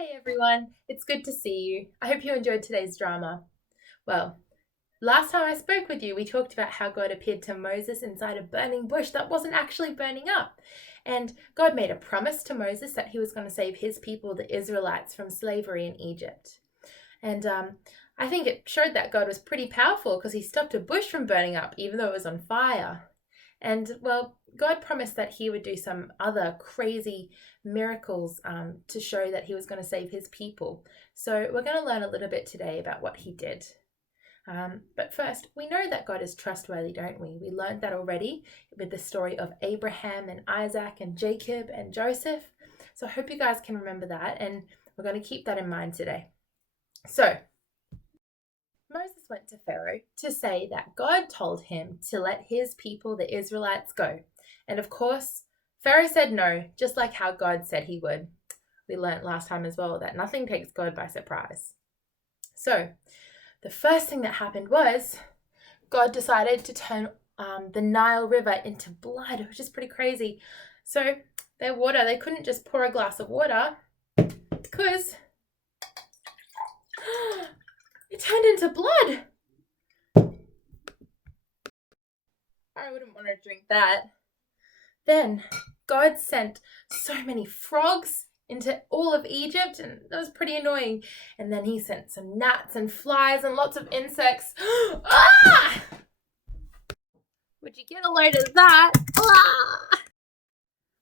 Hey everyone, it's good to see you. I hope you enjoyed today's drama. Well, last time I spoke with you, we talked about how God appeared to Moses inside a burning bush that wasn't actually burning up. And God made a promise to Moses that he was going to save his people, the Israelites, from slavery in Egypt. And I think it showed that God was pretty powerful because he stopped a bush from burning up, even though it was on fire. And well, God promised that he would do some other crazy miracles to show that he was going to save his people. So we're going to learn a little bit today about what he did. But first, we know that God is trustworthy, don't we? We learned that already with the story of Abraham and Isaac and Jacob and Joseph. So I hope you guys can remember that, and we're going to keep that in mind today. So Moses went to Pharaoh to say that God told him to let his people, the Israelites, go. And of course, Pharaoh said no, just like how God said he would. We learnt last time as well that nothing takes God by surprise. So the first thing that happened was God decided to turn the Nile River into blood, which is pretty crazy. So their water, they couldn't just pour a glass of water because it turned into blood. I wouldn't want to drink that. Then God sent so many frogs into all of Egypt, and that was pretty annoying. And then he sent some gnats and flies and lots of insects. Ah! Would you get a load of that? Ah!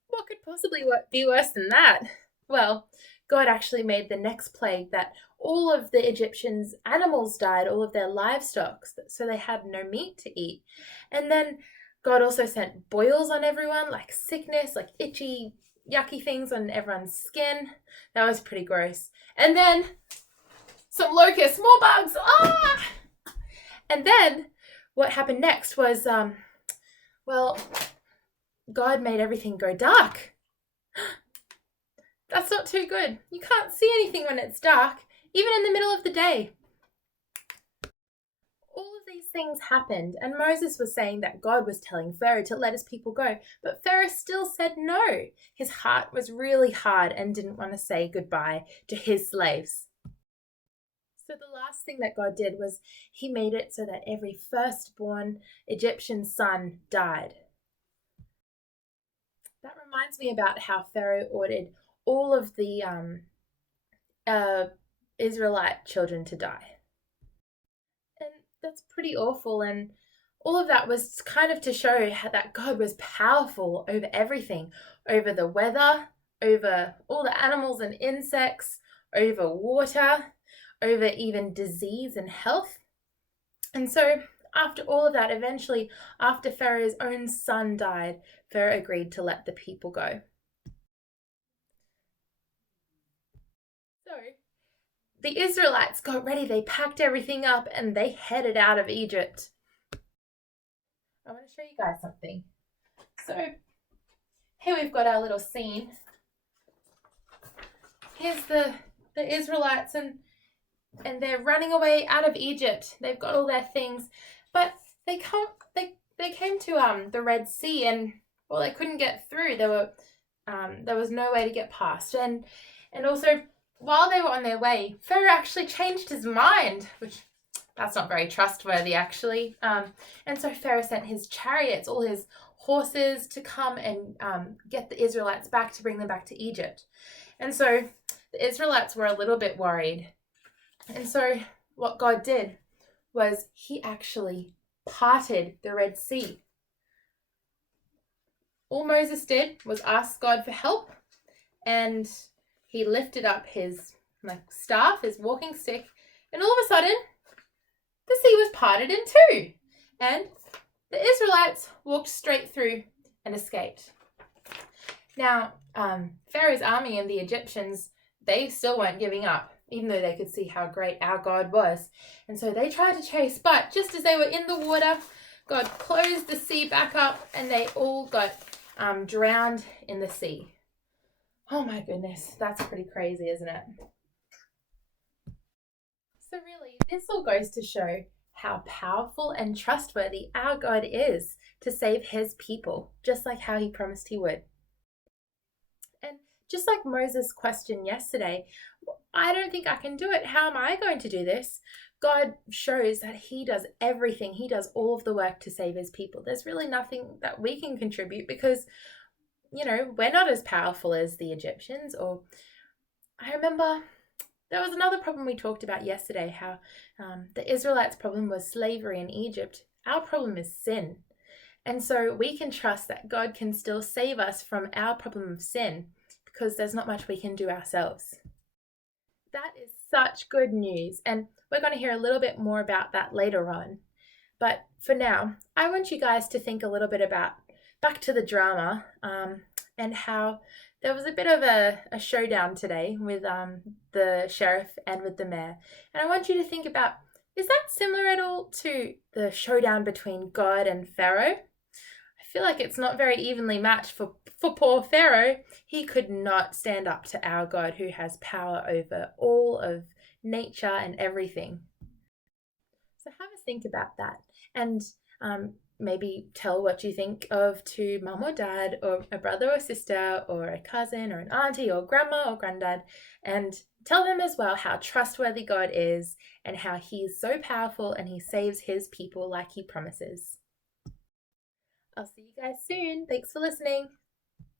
What could possibly be worse than that? Well, God actually made the next plague that all of the Egyptians' animals died, all of their livestock, so they had no meat to eat. And then God also sent boils on everyone, like sickness, like itchy, yucky things on everyone's skin. That was pretty gross. And then some locusts, more bugs. Ah! And then what happened next was, God made everything go dark. That's not too good. You can't see anything when it's dark, even in the middle of the day. All of these things happened, and Moses was saying that God was telling Pharaoh to let his people go, but Pharaoh still said no. His heart was really hard and didn't want to say goodbye to his slaves. So the last thing that God did was he made it so that every firstborn Egyptian son died. That reminds me about how Pharaoh ordered all of the Israelite children to die. And that's pretty awful. And all of that was kind of to show that God was powerful over everything, over the weather, over all the animals and insects, over water, over even disease and health. And so after all of that, eventually, after Pharaoh's own son died, Pharaoh agreed to let the people go. So the Israelites got ready, they packed everything up, and they headed out of Egypt. I want to show you guys something. So here we've got our little scene. Here's the Israelites, and they're running away out of Egypt. They've got all their things, but they came to the Red Sea, and well, they couldn't get through. There was no way to get past, and also while they were on their way, Pharaoh actually changed his mind, which that's not very trustworthy actually. And so Pharaoh sent his chariots, all his horses, to come and get the Israelites back, to bring them back to Egypt. And so the Israelites were a little bit worried. And so what God did was he actually parted the Red Sea. All Moses did was ask God for help, and he lifted up his staff, his walking stick, and all of a sudden the sea was parted in two, and the Israelites walked straight through and escaped. Now, Pharaoh's army and the Egyptians, they still weren't giving up, even though they could see how great our God was. And so they tried to chase, but just as they were in the water, God closed the sea back up, and they all got drowned in the sea. Oh my goodness, that's pretty crazy, isn't it? So really, this all goes to show how powerful and trustworthy our God is to save his people, just like how he promised he would. And Just like Moses' question yesterday, I don't think I can do it. How am I going to do this? God shows that he does everything. He does all of the work to save his people. There's really nothing that we can contribute because, we're not as powerful as the Egyptians. Or I remember there was another problem we talked about yesterday, how the Israelites' problem was slavery in Egypt. Our problem is sin. And so we can trust that God can still save us from our problem of sin because there's not much we can do ourselves. That is such good news. And we're going to hear a little bit more about that later on. But for now, I want you guys to think a little bit about back to the drama and how there was a bit of a showdown today with the sheriff and with the mayor. And I want you to think about, is that similar at all to the showdown between God and Pharaoh? I feel like it's not very evenly matched for poor Pharaoh. He could not stand up to our God who has power over all of nature and everything. So have a think about that and maybe tell what you think of to mum or dad or a brother or sister or a cousin or an auntie or grandma or granddad, and tell them as well how trustworthy God is and how he is so powerful and he saves his people like he promises. I'll see you guys soon. Thanks for listening.